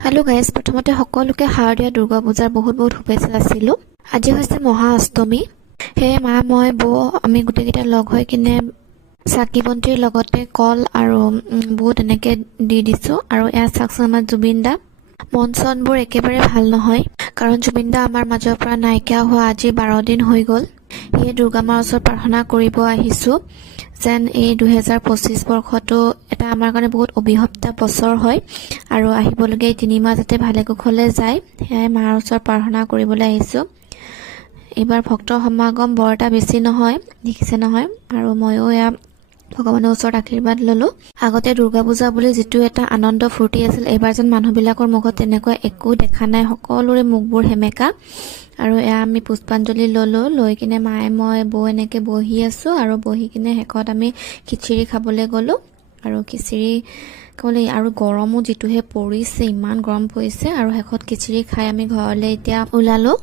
Hello guys প্ৰথমতে সকলোকে শাৰদীয় দুৰ্গা পূজাৰ বহুত বহুত শুভেচ্ছা আছিলোঁ আজি হৈছে মহা অষ্টমী। সেয়ে মা মই বৌ আমি গোটেইকেইটা লগ হৈ কিনে চাকি বন্তিৰ লগতে কল আৰু বুট এনেকৈ দি দিছোঁ। আৰু এয়া চাওকচোন আমাৰ জুবিন দা। মন চনবোৰ একেবাৰে ভাল নহয়। কাৰণ জুবিন দা আমাৰ মাজৰ পৰা নাইকিয়া হোৱা আজি বাৰ দিন হৈ গ'ল। সেয়ে দুৰ্গা মাৰ ওচৰত প্ৰাৰ্থনা কৰিব আহিছোঁ যেন এই দুহেজাৰ পঁচিছ বৰ্ষটো এটা আমাৰ কাৰণে বহুত অভিশপ্তা বছৰ হয় আৰু আহিবলগীয়া এই তিনিমাহ যাতে ভালে কুশলে যায় সেয়াই মাৰ ওচৰত প্ৰাৰ্থনা কৰিবলৈ আহিছোঁ। এইবাৰ ভক্তৰ সমাগম বৰ এটা বেছি নহয় দেখিছে নহয় আৰু ময়ো এয়া ভগৱানৰ ওচৰত আশীৰ্বাদ ল'লোঁ। আগতে দুৰ্গা পূজা বুলি যিটো এটা আনন্দ ফূৰ্তি আছিল এইবাৰ যেন মানুহবিলাকৰ মুখত তেনেকুৱা একো দেখা নাই। সকলোৰে মুখবোৰ সেমেকা। আৰু এয়া আমি পুষ্পাঞ্জলি ল'লোঁ লৈ কিনে মায়ে মই বৌ এনেকৈ বহি আছোঁ আৰু বহি কিনে শেষত আমি খিচিৰি খাবলৈ গ'লোঁ। আৰু খিচিৰি খাবলৈ আৰু গৰমো যিটোহে পৰিছে ইমান গৰম পৰিছে। আৰু শেষত খিচিৰি খাই আমি ঘৰলৈ এতিয়া ওলালোঁ।